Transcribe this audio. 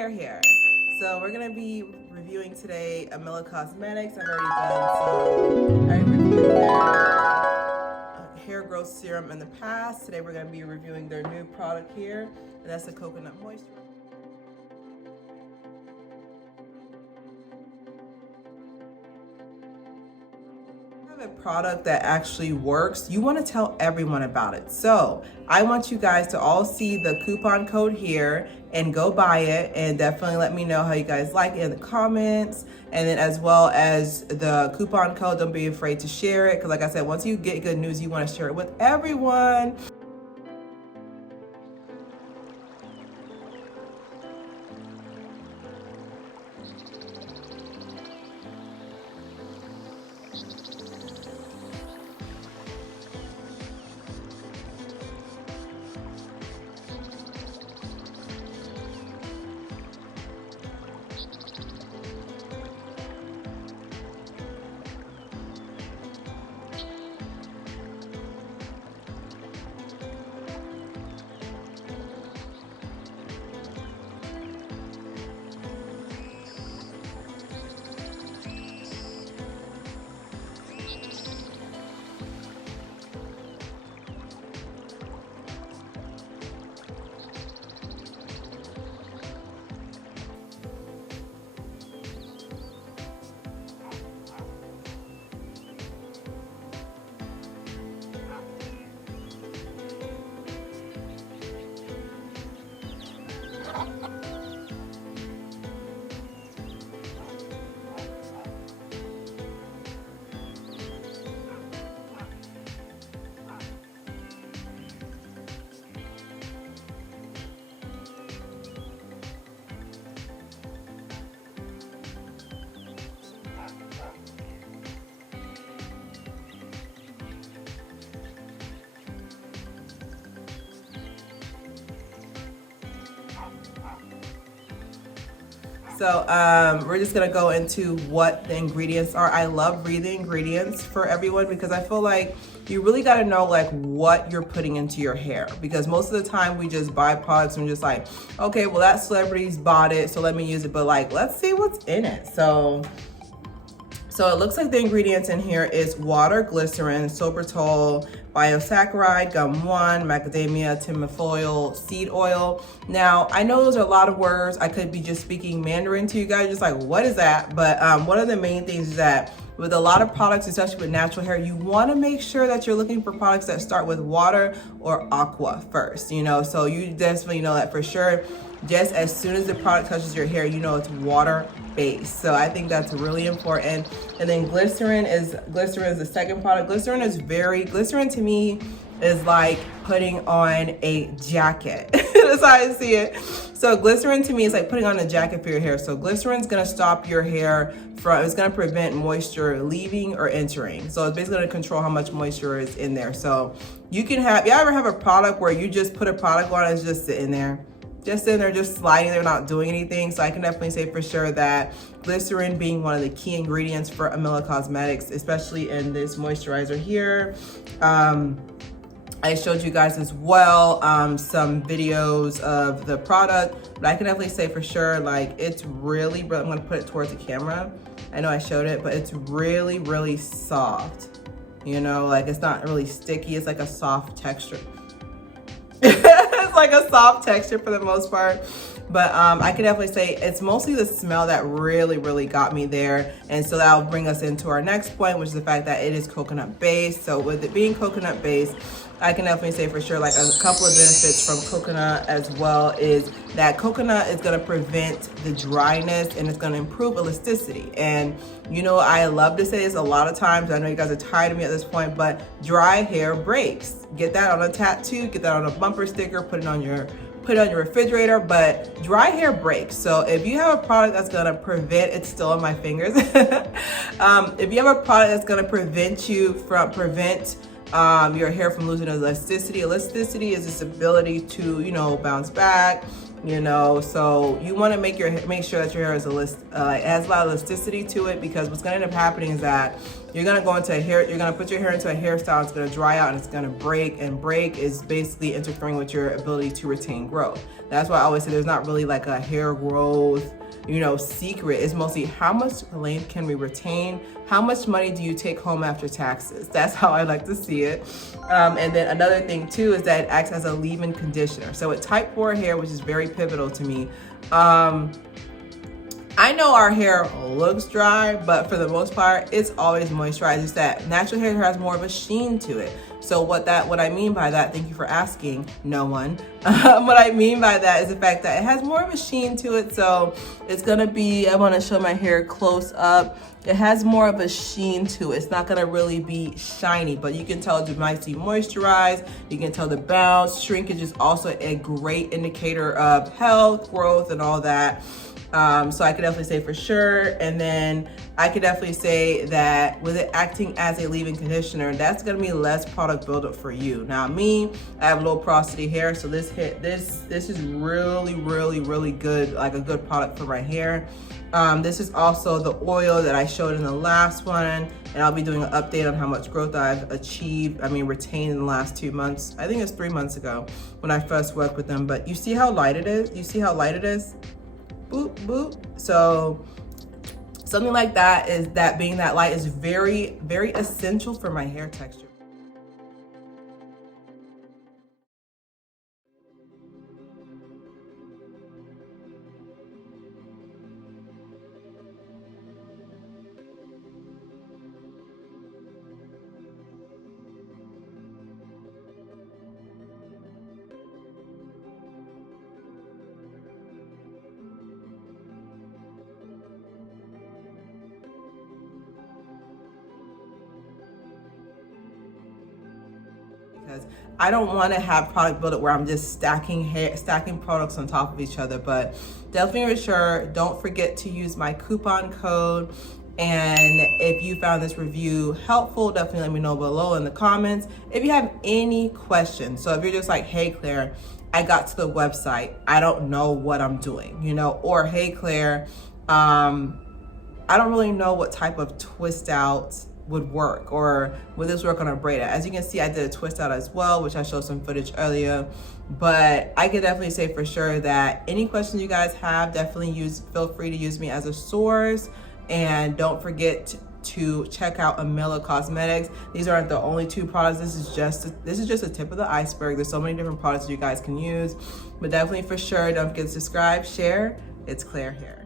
Claire here. So we're gonna be reviewing today AMYLA Cosmetics. I reviewed their hair growth serum in the past. Today we're gonna be reviewing their new product here, and that's the coconut moisturizer. A product that actually works, you want to tell everyone about it. So I want you guys to all see the coupon code here and go buy it, and definitely let me know how you guys like it in the comments. And then as well as the coupon code, don't be afraid to share it, because like I said, once you get good news, you want to share it with everyone. So we're just gonna go into what the ingredients are. I love reading the ingredients for everyone because I feel like you really gotta know like what you're putting into your hair, because most of the time we just buy products and we're just like, okay, well that celebrity's bought it, so let me use it, but like, let's see what's in it. So it looks like the ingredients in here is water, glycerin, sorbitol, biosaccharide, gum 1, macadamia, tinfoil, seed oil. Now, I know those are a lot of words. I could be just speaking Mandarin to you guys, just like, what is that? But one of the main things is that with a lot of products, especially with natural hair, you wanna make sure that you're looking for products that start with water or aqua first, you know? So you definitely know that for sure. Just as soon as the product touches your hair, you know it's water based. So I think that's really important. And then glycerin is the second product. Glycerin to me is like putting on a jacket. That's how I see it. So glycerin to me is like putting on a jacket for your hair. So glycerin's gonna stop your hair it's gonna prevent moisture leaving or entering. So it's basically gonna control how much moisture is in there. So you ever have a product where you just put a product on and it's just sitting there? Just in there, just sliding there, not doing anything. So I can definitely say for sure that glycerin being one of the key ingredients for AMYLA Cosmetics, especially in this moisturizer here. I showed you guys as well some videos of the product, but I can definitely say for sure, like it's really, I'm gonna put it towards the camera. I know I showed it, but it's really, really soft. You know, like it's not really sticky, it's like a soft texture. It's like a soft texture for the most part. But I can definitely say it's mostly the smell that really, really got me there. And so that'll bring us into our next point, which is the fact that it is coconut based. So with it being coconut based, I can definitely say for sure, like a couple of benefits from coconut as well is that coconut is gonna prevent the dryness and it's gonna improve elasticity. And you know, I love to say this a lot of times, I know you guys are tired of me at this point, but dry hair breaks. Get that on a tattoo, get that on a bumper sticker, put it on your refrigerator, but dry hair breaks. So if you have a product that's gonna prevent, it's still on my fingers. If you have a product that's gonna prevent your hair from losing elasticity. Elasticity is this ability to, you know, bounce back, you know. So you want to make sure that your hair is it has a lot of elasticity to it, because what's going to end up happening is that you're going to go into you're going to put your hair into a hairstyle, it's going to dry out and it's going to break, and break is basically interfering with your ability to retain growth. That's why I always say there's not really like a hair growth, you know, secret. It's mostly how much length can we retain? How much money do you take home after taxes? That's how I like to see it. And then another thing too is that it acts as a leave-in conditioner. So with type 4 hair, which is very pivotal to me, I know our hair looks dry, but for the most part, it's always moisturized. It's that natural hair has more of a sheen to it. So what I mean by that, thank you for asking, no one. What I mean by that is the fact that it has more of a sheen to it. So it's gonna be, I wanna show my hair close up. It has more of a sheen to it. It's not gonna really be shiny, but you can tell it might be moisturized. You can tell the bounce. Shrinkage is also a great indicator of health, growth, and all that. So I could definitely say for sure. And then I could definitely say that with it acting as a leave-in conditioner, that's gonna be less product buildup for you. Now me, I have low porosity hair, so this is really, really, really good, like a good product for my hair. This is also the oil that I showed in the last one, and I'll be doing an update on how much growth I've retained in the last 2 months. I think it's 3 months ago when I first worked with them, but you see how light it is? You see how light it is? Boop, boop. So something like that being that light is very, very essential for my hair texture. Because I don't want to have product buildup where I'm just stacking products on top of each other. But definitely for sure, don't forget to use my coupon code. And if you found this review helpful, definitely let me know below in the comments. If you have any questions, so if you're just like, hey Claire, I got to the website, I don't know what I'm doing, you know, or hey Claire, I don't really know what type of twist out would work, or would this work on a braid? As you can see, I did a twist out as well, which I showed some footage earlier. But I could definitely say for sure that any questions you guys have, definitely feel free to use me as a source. And don't forget to check out AMYLA Cosmetics. These aren't the only 2 products. This is just a tip of the iceberg. There's so many different products you guys can use. But definitely for sure, don't forget to subscribe, share. It's Claire Haire.